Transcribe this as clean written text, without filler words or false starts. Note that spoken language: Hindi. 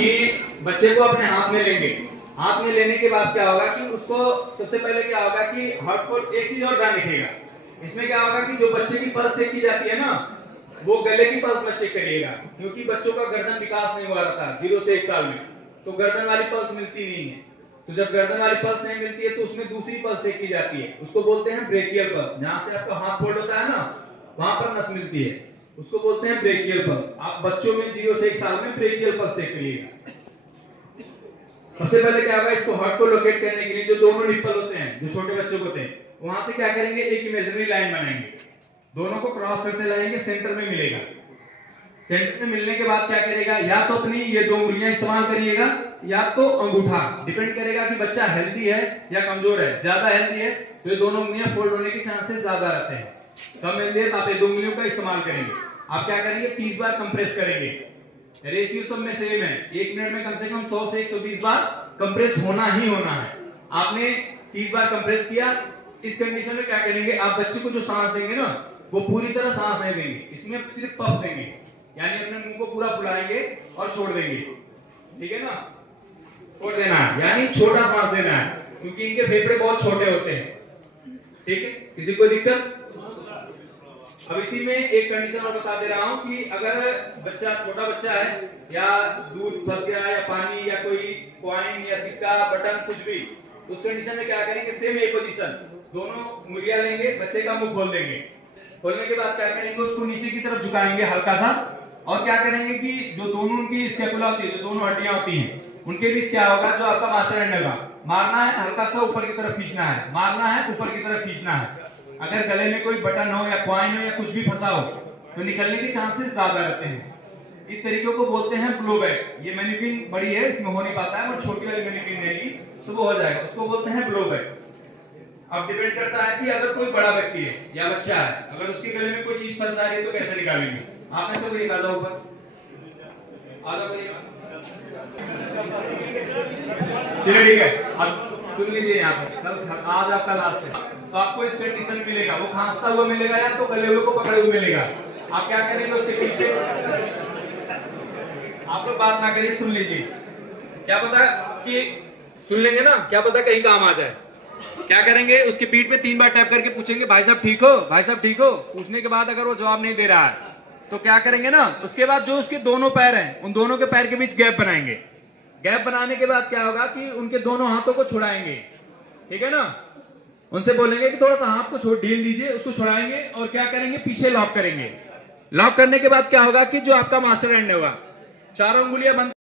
कि बच्चे को अपने हाथ में लेंगे। हाथ में लेने के बाद क्या होगा कि उसको सबसे पहले क्या होगा कि हार्ट को एक चीज और ध्यान रखिएगा। इसमें क्या होगा कि जो बच्चे की पल्स चेक की जाती है ना, वो गले की पल्स मत चेक करिएगा, क्योंकि बच्चों का गर्दन विकास नहीं हुआ रहता 0 से 1 साल में, तो गर्दन वाली पल्स मिलती नहीं है। तो जब गर्दन वाली पल्स नहीं मिलती है तो उसमें दूसरी पल्स चेक की जाती है, उसको बोलते हैं ब्रेकियल पल्स। जहां से आपका हाथ फोल्ड होता है ना, वहां पर नस मिलती है, उसको बोलते हैं ब्रेकियल पल्स। आप बच्चों में 0 से 1 साल में ब्रेकियल पल्स चेक करिएगा। सबसे पहले क्या होगा, इसको हार्ट को लोकेट करने के लिए जो दोनों निप्पल होते हैं, जो छोटे बच्चों को होते हैं, वहां से क्या करेंगे, एक इमेजिनरी लाइन बनाएंगे, दोनों को क्रॉस करते जाएंगे, सेंटर में मिलेगा। सेंटर में मिलने के बाद क्या करेगा, या तो अपनी ये 2 उंगलियां इस्तेमाल करिएगा या तो अंगूठा, डिपेंड करेगा कि बच्चा हेल्दी है या कमजोर है। ज्यादा हेल्दी है तो ये दोनों उंगलियां फोल्ड होने के चांसेस ज्यादा रहते हैं। कम हेल्दी है तो आप ये 2 उंगलियों का इस्तेमाल करेंगे। आप क्या करेंगे, 30 बार कंप्रेस करेंगे। रेशियो सब में सेम है, 1 मिनट में कम से कम 100 से 120 बार कंप्रेस होना ही होना है। आपने 30 बार कंप्रेस किया। इस कंडीशन में क्या करेंगे, आप बच्चे को जो सांस देंगे ना, वो पूरी तरह सांस नहीं देंगे, इसमें सिर्फ पफ देंगे, यानी अपने मुंह को पूरा फुलाएंगे और छोड़ देंगे। ठीक है ना, छोड़ देना है, यानी छोटा सांस देना है, क्योंकि इनके फेफड़े बहुत छोटे होते हैं। ठीक है, किसी को दिक्कत? अब इसी में एक कंडीशन और बता दे रहा हूं कि अगर बच्चा छोटा बच्चा है या दूध फंस गया या पानी या कोई कॉइन या सिक्का बटन कुछ भी, उस कंडीशन में क्या करेंगे, सेम एक पोजीशन, दोनों उंगलियां लेंगे, बच्चे का मुंह खोल देंगे। खोलने के बाद क्या करेंगे, उसको नीचे की तरफ झुकाएंगे हल्का सा, और क्या करेंगे कि जो दोनों उनकी स्कैपुला होती है, जो दोनों हड्डियां होती हैं, उनके बीच क्या होगा, जो आपका मास्टर हैंड होगा, मारना है हल्का सा ऊपर की तरफ खींचना है, मारना है ऊपर की तरफ खींचना है। अगर गले में कोई बटन हो या कॉइन हो या कुछ भी फंसा हो तो निकलने के चांसेस ज्यादा रहते हैं। इस तरीके को बोलते हैं ब्लो बैक। ये मैनिक्विन बड़ी है, इसमें हो नहीं पाता है, और छोटी वाली मैनिक्विन रहेगी तो वो हो जाएगा, उसको बोलते हैं ब्लो बैक। अब डिपेंड करता है कि अगर कोई बड़ा व्यक्ति है या बच्चा है, अगर उसके गले में कोई चीज फंस रही है तो कैसे निकालेंगे। आप में से कोई आ जाओ ऊपर, आ जाओ कोई। चलिए ठीक है, अब सुन लीजिए, यहाँ पर कल आज आपका लास्ट है, तो आपको इस कंडीशन में मिलेगा, वो खांसता हुआ मिलेगा या तो गले को पकड़े हुए मिलेगा। आप क्या करेंगे, उसके पीठ पे, आप लोग बात ना करिए, सुन लीजिए। क्या पता कि सुन लेंगे ना, क्या पता कहीं काम आ जाए। क्या करेंगे, उसकी पीठ पे 3 बार टैप करके पूछेंगे, भाई साहब ठीक हो, भाई साहब ठीक हो। पूछने के बाद अगर वो जवाब नहीं दे रहा है तो क्या करेंगे ना, उसके बाद जो उसके दोनों पैर हैं, उन दोनों के पैर के बीच गैप बनाएंगे। गैप बनाने के बाद क्या होगा कि उनके दोनों हाथों को छुड़ाएंगे। ठीक है ना, उनसे बोलेंगे कि थोड़ा सा हाथ को छोड़ ढील दीजिए, उसको छुड़ाएंगे और क्या करेंगे, पीछे लॉक करेंगे। लॉक करने के बाद क्या होगा कि जो आपका मास्टर हैंड होगा, चारों उंगलियां बंद